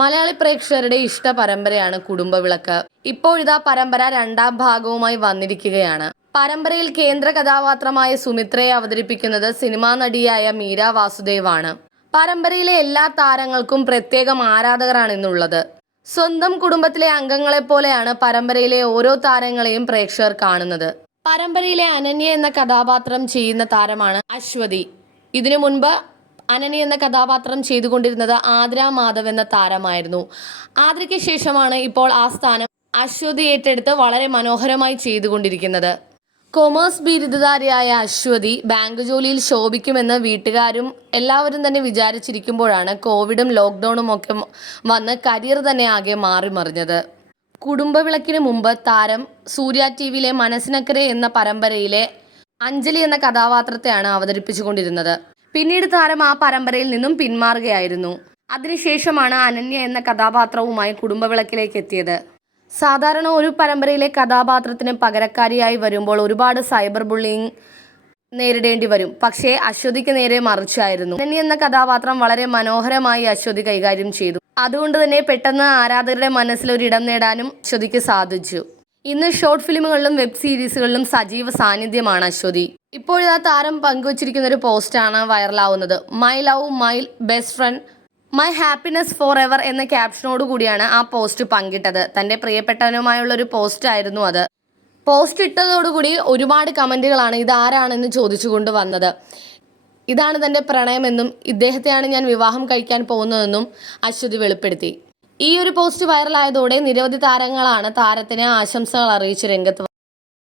മലയാളി പ്രേക്ഷകരുടെ ഇഷ്ട പരമ്പരയാണ് കുടുംബവിളക്ക്. ഇപ്പോഴിതാ പരമ്പര രണ്ടാം ഭാഗവുമായി വന്നിരിക്കുകയാണ്. പരമ്പരയിൽ കേന്ദ്ര കഥാപാത്രമായ സുമിത്രയെ അവതരിപ്പിക്കുന്നത് സിനിമാ നടിയായ മീര വാസുദേവാണ്. പരമ്പരയിലെ എല്ലാ താരങ്ങൾക്കും പ്രത്യേകം ആരാധകരാണ് ഇന്നുള്ളത്. സ്വന്തം കുടുംബത്തിലെ അംഗങ്ങളെ പോലെയാണ് പരമ്പരയിലെ ഓരോ താരങ്ങളെയും പ്രേക്ഷകർ കാണുന്നത്. പരമ്പരയിലെ അനന്യ എന്ന കഥാപാത്രം ചെയ്യുന്ന താരമാണ് അശ്വതി. ഇതിനു മുൻപ് അനന്യ എന്ന കഥാപാത്രം ചെയ്തുകൊണ്ടിരുന്നത് ആദ്ര മാധവ് എന്ന താരമായിരുന്നു. ആദ്രയ്ക്ക് ശേഷമാണ് ഇപ്പോൾ ആ സ്ഥാനം അശ്വതി ഏറ്റെടുത്ത് വളരെ മനോഹരമായി ചെയ്തുകൊണ്ടിരിക്കുന്നത്. കൊമേഴ്സ് ബിരുദധാരിയായ അശ്വതി ബാങ്ക് ജോലിയിൽ ശോഭിക്കുമെന്ന് വീട്ടുകാരും എല്ലാവരും തന്നെ വിചാരിച്ചിരിക്കുമ്പോഴാണ് കോവിഡും ലോക്ക്ഡൗണും ഒക്കെ വന്ന് കരിയർ തന്നെ ആകെ മാറി മറിഞ്ഞത് കുടുംബവിളക്കിന് മുമ്പ് താരം സൂര്യ ടി വിയിലെ മനസ്സിനക്കരെ എന്ന പരമ്പരയിലെ അഞ്ജലി എന്ന കഥാപാത്രത്തെയാണ് അവതരിപ്പിച്ചുകൊണ്ടിരുന്നത്. പിന്നീട് താരം ആ പരമ്പരയിൽ നിന്നും പിന്മാറുകയായിരുന്നു. അതിനുശേഷമാണ് അനന്യ എന്ന കഥാപാത്രവുമായി കുടുംബവിളക്കിലേക്ക് എത്തിയത്. സാധാരണ ഒരു പരമ്പരയിലെ കഥാപാത്രത്തിന് പകരക്കാരിയായി വരുമ്പോൾ ഒരുപാട് സൈബർ ബുള്ളിങ് നേരിടേണ്ടി വരും. പക്ഷേ അശ്വതിക്ക് നേരെ മറിച്ചായിരുന്നു. അനന്യ എന്ന കഥാപാത്രം വളരെ മനോഹരമായി അശ്വതി കൈകാര്യം ചെയ്തു. അതുകൊണ്ട് തന്നെ പെട്ടെന്ന് ആരാധകരുടെ മനസ്സിൽ ഒരു ഇടം നേടാനും അശ്വതിക്ക് സാധിച്ചു. ഇന്ന് ഷോർട്ട് ഫിലിമുകളിലും വെബ് സീരീസുകളിലും സജീവ സാന്നിധ്യമാണ് അശ്വതി. ഇപ്പോഴിതാ താരം പങ്കുവച്ചിരിക്കുന്ന ഒരു പോസ്റ്റാണ് വൈറലാവുന്നത്. My love my best friend my happiness forever എന്ന ക്യാപ്ഷനോട് കൂടിയാണ് ആ പോസ്റ്റ് പങ്കിട്ടത്. തന്റെ പ്രിയപ്പെട്ടവനുമായുള്ള ഒരു പോസ്റ്റ് ആയിരുന്നു അത്. പോസ്റ്റ് ഇട്ടതോടുകൂടി ഒരുപാട് കമന്റുകളാണ് ഇതാരാണെന്ന് ചോദിച്ചുകൊണ്ട് വന്നത്. ഇതാണ് തന്റെ പ്രണയമെന്നും ഇദ്ദേഹത്തെയാണ് ഞാൻ വിവാഹം കഴിക്കാൻ പോകുന്നതെന്നും അശ്വതി വെളിപ്പെടുത്തി. ഈ ഒരു പോസ്റ്റ് വൈറലായതോടെ നിരവധി താരങ്ങളാണ് താരത്തിന് ആശംസകൾ അറിയിച്ച് രംഗത്ത്